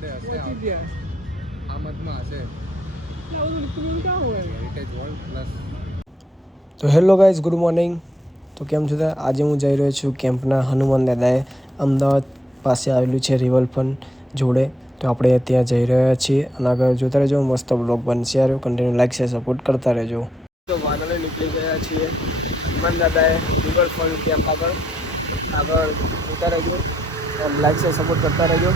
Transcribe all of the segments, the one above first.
Sunday હશે આ મંથમાં હશે હેરિટેજ વર્લ્ડ પ્લસ. તો હેલો ગાઈઝ, ગુડ મોર્નિંગ. તો કેમ છો? આજે હું જઈ રહ્યો છું કેમ્પના હનુમાન દાદાએ અમદાવાદ પાસે આવેલું છે રિવરફ્રન્ટ જોડે. તો આપણે ત્યાં જઈ રહ્યા છીએ અને આગળ જોતા રહેજો, મસ્ત બ્લોગ બનશે યાર. કન્ટિન્યુ લાઈક છે, સપોર્ટ કરતા રહેજો. તો વાદળે નીકળી ગયા છીએ હનુમાન દાદાએ રિવરફ્રન્ટ કેમ્પ આગળ જોતા રહેજો, લાઈક છે, સપોર્ટ કરતા રહેજો.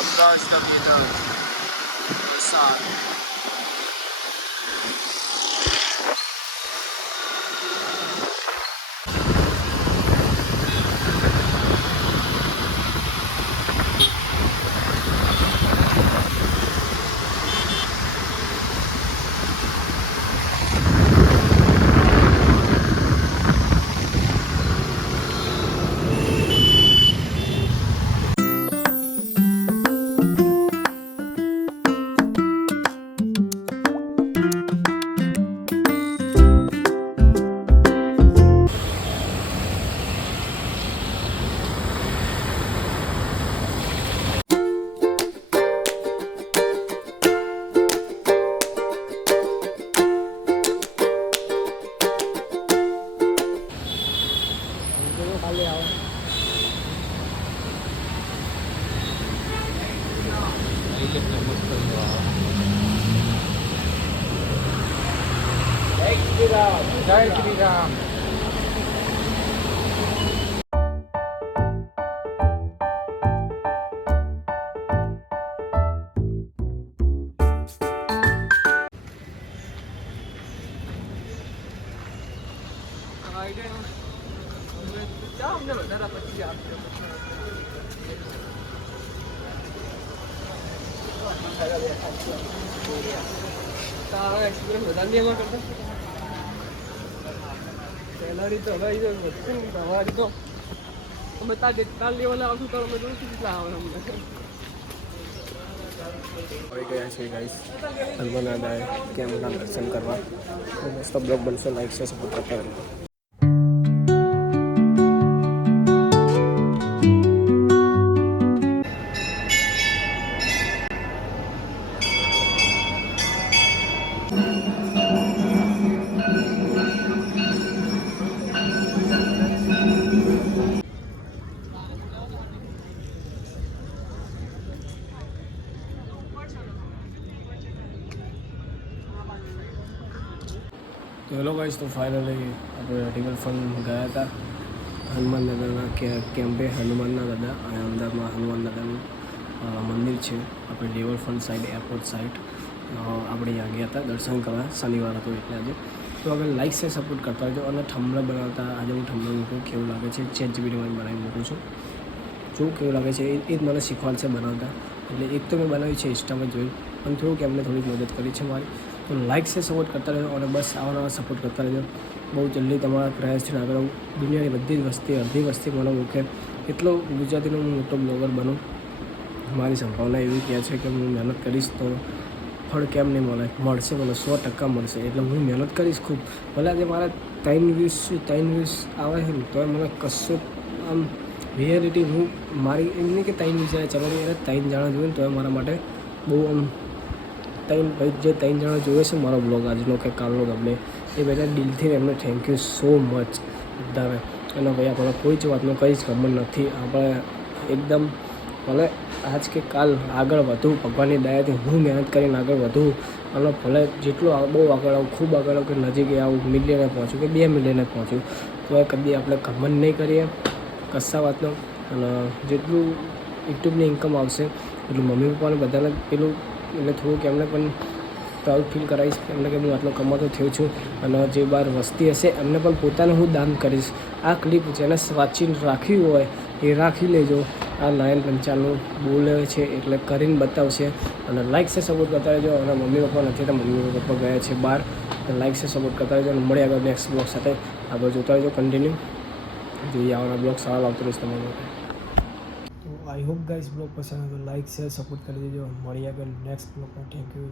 અમદાવાદ ટર્મિનલ વલસાડ. ખાલી આવે જય શ્રી રામ. અમને વધારે પછી આપજો. તારા એક્સપિરિયન્સ વધારે નહીં એમાં કરતા. સેલરી તો હવે વધશે ને તમારી તો. અમે તાર જેટલા લેવલે આવશું તો અમે જોઈશું કેટલા આવે અમને. આવી ગયા છે ગાઈસ હનુમાન દાદાએ કેમ્પના દર્શન કરવા. મસ્ત બ્લોગ બનશે, લાઈક છે, સપોર્ટ કરતા રહેજો. તો હેલો ગાઈસ, તો ફાઇનલી આપણે રિવરફ્રન્ટ ગયા હતા હનુમાન દાદાના કેમ્પે. હનુમાનના દાદા અહીંયા અમદાવાદમાં હનુમાન દાદાનું મંદિર છે. આપણે રિવરફ્રન્ટ સાઈડ, એરપોર્ટ સાઈડ આપણે અહીંયા ગયા હતા દર્શન કરવા. શનિવાર હતો એટલે આજે. તો આગળ લાઈક છે, સપોર્ટ કરતા રહેજો. અને થંબનેલ બનાવતા આજે હું થંબનેલ મૂકું કેવું લાગે છે, ChatGPTમાં બનાવી મૂકું છું. જો કેવું લાગે છે એ જ મને શીખવાડશે બનાવતા. એટલે એક તો મેં બનાવ્યું છે ઇન્સ્ટામાં જોઈ, પણ થોડુંક એમને થોડીક મદદ કરી છે મારી. તો લાઈક છે, સપોર્ટ કરતા રહેજો અને બસ આવા નવા સપોર્ટ કરતા રહેજો. બહુ જલ્દી તમારા પ્રયાસ છે આગળ દુનિયાની બધી જ વસ્તી, અડધી વસ્તી મને મૂકે એટલો ગુજરાતીનો હું મોટો બ્લોગર બનું. મારી સંભાવના એવી કહે છે કે હું મહેનત કરીશ તો ફળ કેમ નહીં મળશે મને 100% મળશે. એટલે હું મહેનત કરીશ ખૂબ. ભલે આજે મારા 3 વ્યૂઝ આવે છે ને તો મને કશું આમ રિયાલિટી હું મારી એમ નહીં કે 3 વ્યૂઝ ચાલો એને 3 જણા જોઈએ ને તો મારા માટે બહુ આમ જે 3 જણા જોવે છે મારો બ્લોગ આજનો કે કાલનો ગમે એ બધા દિલથી એમને થેન્ક યુ સો મચ બધાને. અને ભાઈ આપણે કોઈ જ વાતનો કંઈ જ ખબર નથી. આપણે એકદમ ભલે આજ કે કાલ આગળ વધુ ભગવાનની દયાથી હું મહેનત કરીને આગળ વધું અને ભલે જેટલું બહુ આગળ આવું, ખૂબ આગળ આવું, કે નજીક આવું, મિલિયને પહોંચું કે 2 મિલિયને પહોંચું તો એ કદી આપણે ખબર નહીં કરીએ કશા વાતનો. અને જેટલું યુટ્યુબની ઇન્કમ આવશે એટલું મમ્મી પપ્પાને બધાને પેલું એટલે થોડુંક એમને પણ પ્રાઉડ ફીલ કરાવીશ એમને કે હું આટલો કમાતો થયો છું. અને જે બહાર વસ્તી હશે એમને પણ પોતાને હું દાન કરીશ. આ ક્લિપ જેને વાંચીને રાખ્યું હોય એ રાખી લેજો. આ 995 બોલે છે એટલે કરીને બતાવશે. અને લાઈક છે, સપોર્ટ કરતા રહેજો. અને મમ્મી પપ્પા નથી તો મમ્મી પપ્પા ગયા છે બહાર. તો લાઈક છે, સપોર્ટ કરતા રહેજો. અને મળીએ આગળ નેક્સ્ટ બ્લોગ સાથે. આગળ જોતા રહેજો, કન્ટિન્યુ જોઈએ આવવાના બ્લોગ સારા આવતો રહેશે તમારા માટે. તો આઈ હોપ ગાઈસ બ્લોગ પસંદ આવે તો લાઈક છે, સપોર્ટ કરી દેજો. મળીએ આગળ નેક્સ્ટ બ્લોગમાં. Thank you.